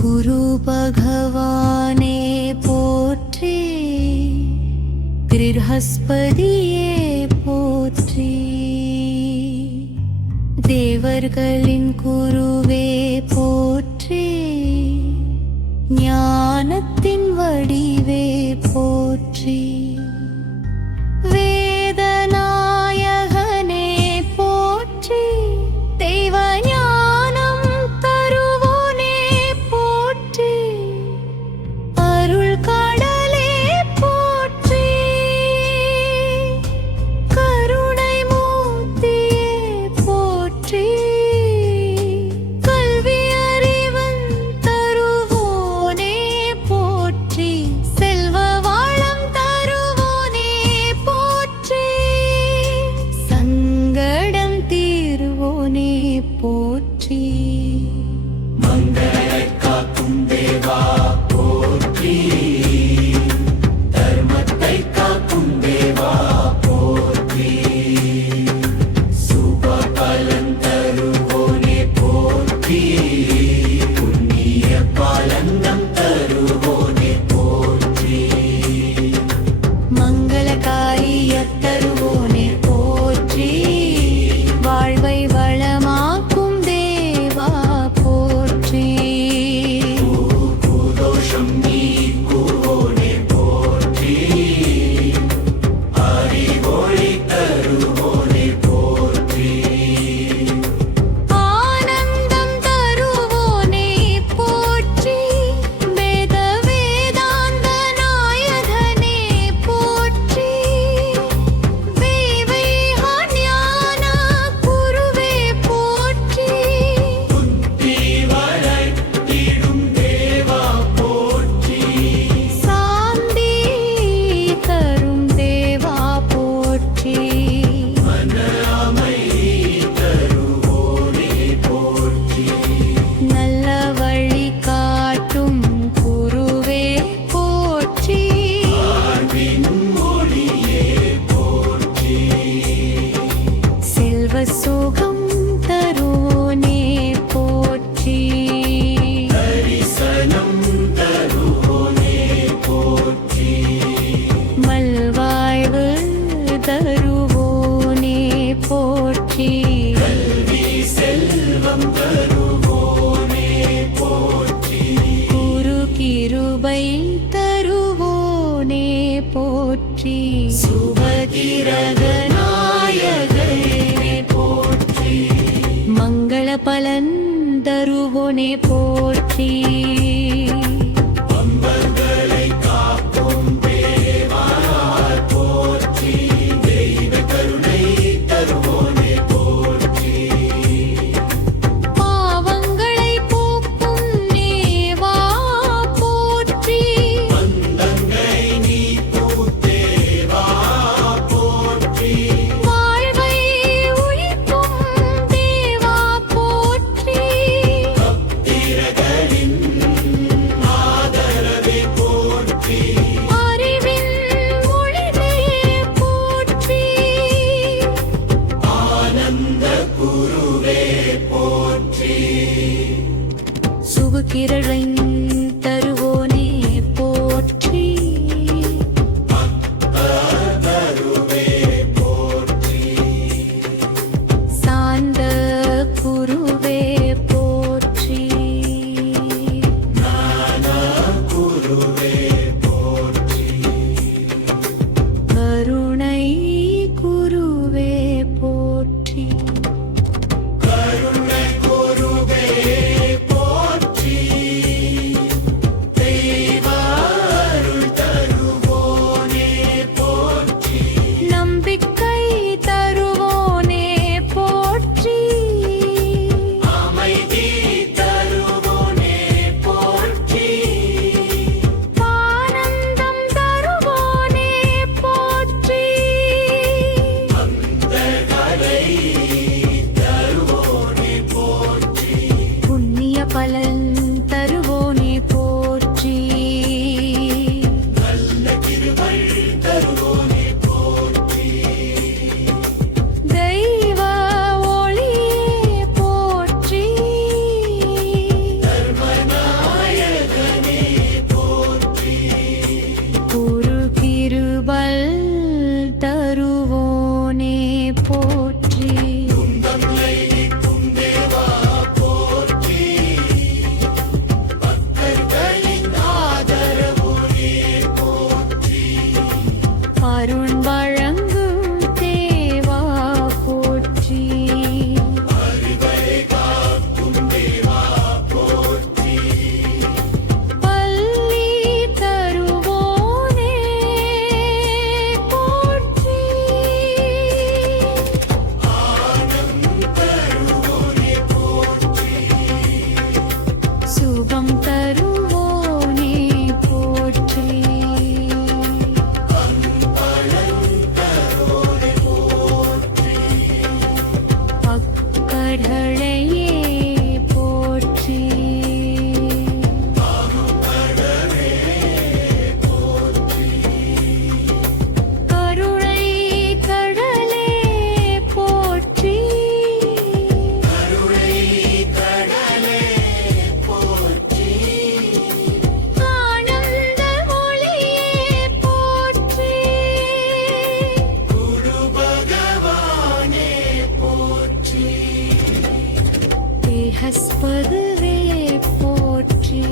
குரு பகவானே போற்றி, கிருஹஸ்பதியே போற்றி, தேவர்களின் குருவே போற்றி, ஞானத்தின் வடிவே போற்றி, வேதநாயகனே போற்றி, தெய்வ ஞானம் தருவோனே போற்றி, அருள் கடலே போற்றி, கருணை மூர்த்தியே போற்றி, கல்வி அறிவன் தருவோனே போற்றி, செல்வ வளம் தருவோனே போற்றி, சங்கடம் தீர்வோனே போற்றி, மங்களை காக்கும் தேவா போற்றி, தர்மத்தை காக்கும் தேவா போற்றி, சுப பலன் தருவோனே போற்றி, புண்ணிய பலன்னம் தருவோனே போற்றி, மங்களகாரிய தருவோனே போற்றி, வாழ்வை வளமாக்கும் தேவா போற்றி, பூதோஷம் நீக்குவோனே போற்றி, அறிவொளி தருவோனே போற்றி, ஆனந்தம் தருவோனே போற்றி, வேத வேதாந்த நாயகனே போற்றி, வேவை ஞான குருவே போற்றி, புத்தி வளர்த்திடும் தேவா போற்றி, சாந்தி தரும் தேவா போற்றி, மன அமைதி தருவோனே போற்றி, நல்ல வழி காட்டும் குருவே போற்றி, வாழ்வின் மொழியே போற்றி, செல்வ சுகம் தருவோனே போற்றி, தரிசனம் தருவோனே போற்றி, மல்வாழ்வு தருவோனே போற்றி, கல்வி செல்வம் தருவோனே போற்றி, குரு கிருபை தருவோனே போற்றி, சுபகிரக நாயகனே போற்றி, மங்கள பலன் தருவோனே போற்றி, அம்பர்களை காக்கும் தேவா போற்றி, தெய்வ கருணை தருவோனே போற்றி, பாவங்களை போக்கும் தேவா போற்றி, பந்தங்களை நீக்கும் தேவா போற்றி, வாழ்வை உயிர்க்கும் தேவா போற்றி, பக்திரகளின் ஆதரவே போற்றி, அறிவின் மொழிவே போற்றி, ஆனந்த குருவே போற்றி, சுபகிரளை தருவோனே போற்றி, தருவே போற்றி, சாந்த குருவே போற்றி, ஞான குருவே போற்றி, கருணை குருவே போற்றி, கருணை குருவே போற்றி, சுகம் தருவோனே போற்றி அக்கடலையே போற்றி கருணை கடலே போற்றி ஆனந்த ஒளியே போற்றி தேஹஸ்பதுவே போற்றி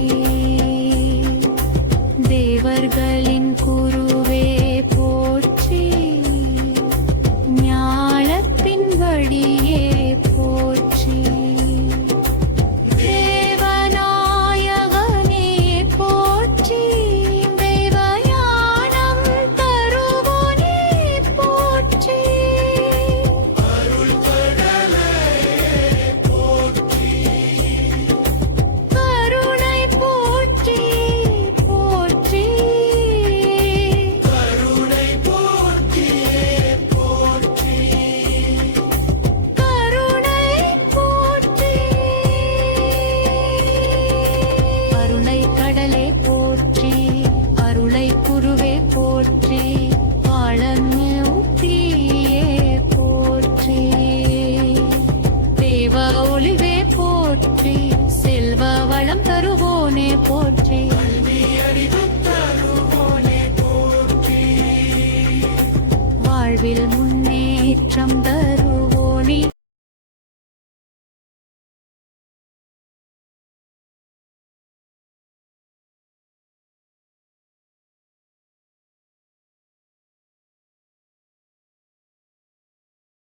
தேவர்களின் குருவே போற்றி ஞானத்தின் வழியே போற்றி தேவநாயகனே போற்றி தெய்வஞானம் தருவோனே போற்றி கருணை போற்றி போற்றி கருணை போற்றி அருளை கடலே போற்றி அருளை குருவே போற்றி ஆழமுத்தியே போற்றி தேவ ஒளிவே போற்றி செல்வ வளம் தருவோனே போற்றி